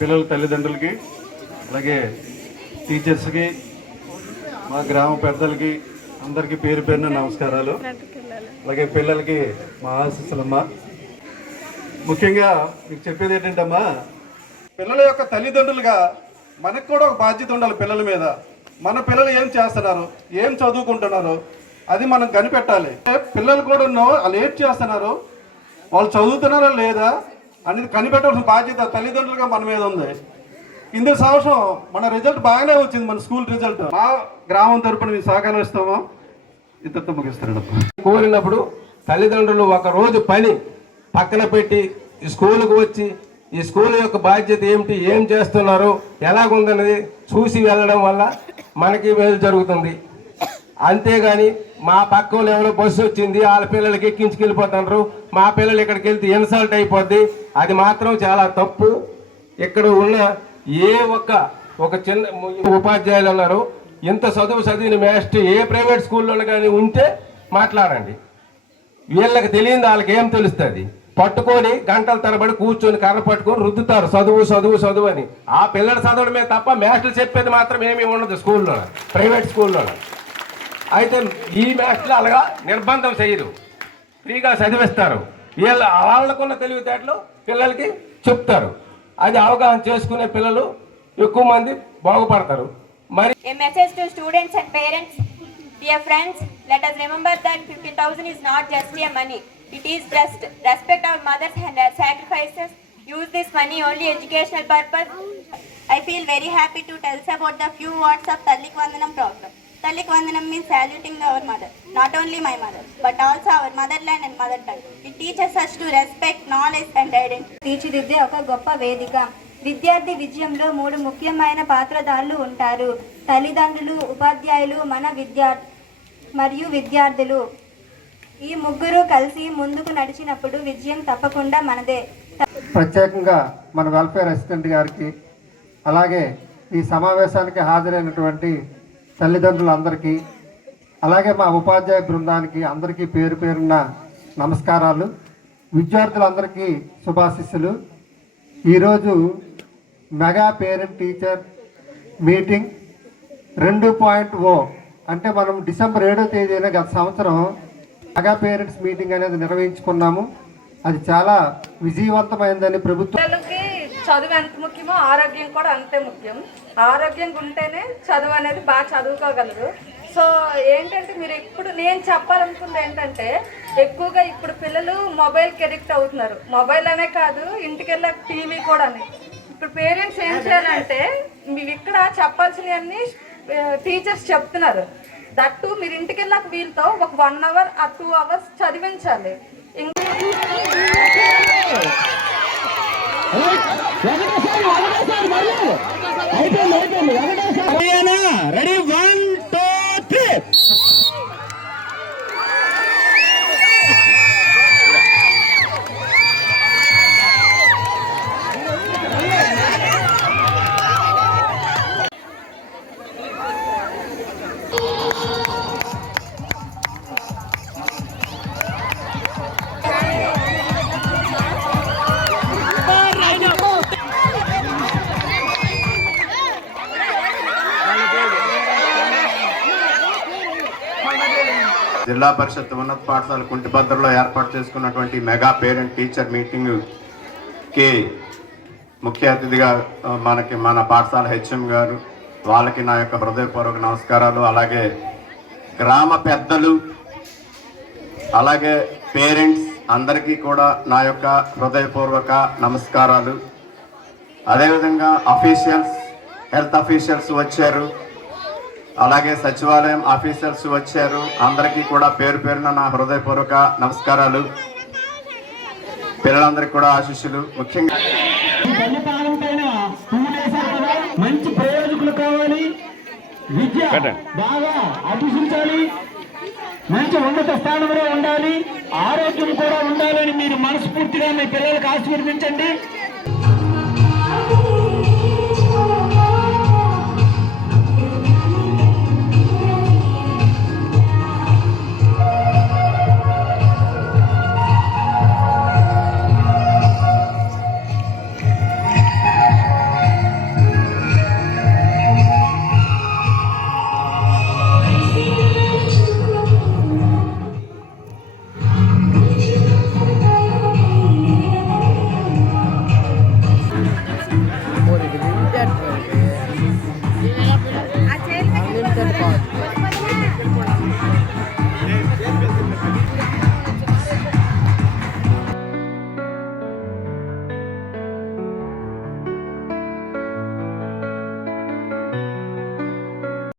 పిల్లల తల్లిదండ్రులకి అలాగే టీచర్స్కి మా గ్రామ పెద్దలకి అందరికీ పేరు పేరున నమస్కారాలు. అలాగే పిల్లలకి మా ఆశీస్సులమ్మా. ముఖ్యంగా మీకు చెప్పేది ఏంటంటమ్మా, పిల్లల యొక్క తల్లిదండ్రులుగా మనకు కూడా ఒక బాధ్యత ఉండాలి పిల్లల మీద. మన పిల్లలు ఏం చేస్తున్నారు, ఏం చదువుకుంటున్నారు అది మనం కనిపెట్టాలి. పిల్లలు కూడా వాళ్ళు ఏం చేస్తున్నారు, వాళ్ళు చదువుతున్నారా లేదా అనేది కనిపెట్టాల్సిన బాధ్యత తల్లిదండ్రులుగా మన మీద ఉంది. కింద సంవత్సరం మన రిజల్ట్ బాగానే వచ్చింది, మన స్కూల్ రిజల్ట్. మా గ్రామం తరపున మేము సహకారం ఇస్తామో ఇద్దరితో ముగిస్తాను. కోరినప్పుడు తల్లిదండ్రులు ఒక రోజు పని పక్కన పెట్టి ఈ స్కూల్కి వచ్చి ఈ స్కూల్ యొక్క బాధ్యత ఏమిటి, ఏం చేస్తున్నారు, ఎలాగుందనేది చూసి వెళ్ళడం వల్ల మనకి మేలు జరుగుతుంది. అంతేగాని మా పక్క వాళ్ళు ఎవరో బస్సు వచ్చింది వాళ్ళ పిల్లలకి ఎక్కించుకెళ్ళిపోతున్నారు, మా పిల్లలు ఇక్కడికి వెళ్తే ఇన్సల్ట్ అయిపోద్ది, అది మాత్రం చాలా తప్పు. ఇక్కడ ఉన్న ఒక చిన్న ఉపాధ్యాయులు ఉన్నారు, ఇంత చదివిన మాస్టర్ ఏ ప్రైవేట్ స్కూల్లో కానీ ఉంటే మాట్లాడండి. వీళ్ళకి తెలియదు, వాళ్ళకి ఏం తెలుస్తుంది? పట్టుకొని గంటల తరబడి కూర్చొని కర్ర పట్టుకొని రుద్దుతారు చదువు చదువు చదువు అని. ఆ పిల్లలు చదవడమే తప్ప మాస్టర్లు చెప్పేది మాత్రం ఏమీ ఉండదు స్కూల్లో, ప్రైవేట్ స్కూల్లో. అయితే ఈ మాస్టర్లు అలాగా నిర్బంధం చేయరు, ఫ్రీగా చదివిస్తారు. వాళ్ళకున్న తెలివితేటలు పిల్లలకి చెప్తారు. అది అవగాహన చేసుకునే పిల్లలు ఎక్కువ మంది బాగుపడతారు. మరి A message to students and parents. Dear friends, let us remember that 15,000 is not just a money. It is just respect our mothers and their sacrifices. Use this money only educational purpose. I feel very happy to tell about the few words of Tallik Vandanam program. Tallik Vandanam means saluting our mother. Not only my mother, but also our motherland and mother tongue. It teaches us to respect knowledge and identity. తీర్చిదిద్దే ఒక గొప్ప వేదిక. విద్యార్థి విజయంలో 3 ముఖ్యమైన పాత్రధారులు ఉంటారు: తల్లిదండ్రులు, ఉపాధ్యాయులు, మరియు విద్యార్థులు. ఈ ముగ్గురు కలిసి ముందుకు నడిచినప్పుడు విజయం తప్పకుండా మనదే. ప్రత్యేకంగా మన వెల్ఫేర్ అసిస్టెంట్ గారికి, అలాగే ఈ సమావేశానికి హాజరైనటువంటి తల్లిదండ్రులందరికీ, అలాగే మా ఉపాధ్యాయ బృందానికి అందరికీ పేరు పేరున్న నమస్కారాలు. విద్యార్థులందరికీ శుభాశీస్సులు. ఈరోజు మెగా పేరెంట్ టీచర్ మీటింగ్ 2.0 అంటే మనం డిసెంబర్ 7వ తేదీన గత సంవత్సరం మెగా పేరెంట్స్ మీటింగ్ అనేది నిర్వహించుకున్నాము. అది చాలా విజయవంతమైందని ప్రభుత్వం. పిల్లలకి చదువు ఎంత ముఖ్యమో ఆరోగ్యం కూడా అంతే ముఖ్యం. ఆరోగ్యంగా ఉంటేనే చదువు అనేది బాగా చదువుకోగలరు. సో ఏంటంటే మీరు ఇప్పుడు నేను చెప్పాలనుకుంది ఏంటంటే, ఎక్కువగా ఇప్పుడు పిల్లలు మొబైల్కి అడిక్ట్ అవుతున్నారు. మొబైల్ అనే కాదు, ఇంటికి వెళ్ళే టీవీ కూడా. ఇప్పుడు పేరెంట్స్ ఏం చేయాలంటే, మీరు ఇక్కడ చెప్పాల్సినవన్నీ టీచర్స్ చెప్తున్నారు. దట్టు మీరు ఇంటికి వెళ్ళాక వీళ్ళతో ఒక 1 అవర్ ఆ 2 అవర్స్ చదివించాలి. రెడీ 1 2 3. జిల్లా పరిషత్ ఉన్నత పాఠశాల కుంటిభద్రలో ఏర్పాటు చేసుకున్నటువంటి మెగా పేరెంట్ టీచర్ మీటింగ్కి ముఖ్య అతిథిగా మన పాఠశాల హెచ్ఎం గారు, వాళ్ళకి నా యొక్క హృదయపూర్వక నమస్కారాలు. అలాగే గ్రామ పెద్దలు, అలాగే పేరెంట్స్ అందరికీ కూడా నా యొక్క హృదయపూర్వక నమస్కారాలు. అదేవిధంగా అఫీషియల్స్, హెల్త్ అఫీషియల్స్ వచ్చారు, అలాగే సచివాలయం ఆఫీసర్స్ వచ్చారు. అందరికీ కూడా పేరు పేరున నా హృదయపూర్వక నమస్కారాలు. పిల్లలందరికీ కూడా ఆశీస్సులు. ముఖ్యంగా మంచి ప్రయోజకులు కావాలి, విద్య బాగా అభ్యసించాలి, మంచి ఉన్నత స్థానంలో ఉండాలి, ఆరోగ్యం కూడా ఉండాలని మీరు మనస్ఫూర్తిగా మీ పిల్లలకు ఆశీర్వదించండి.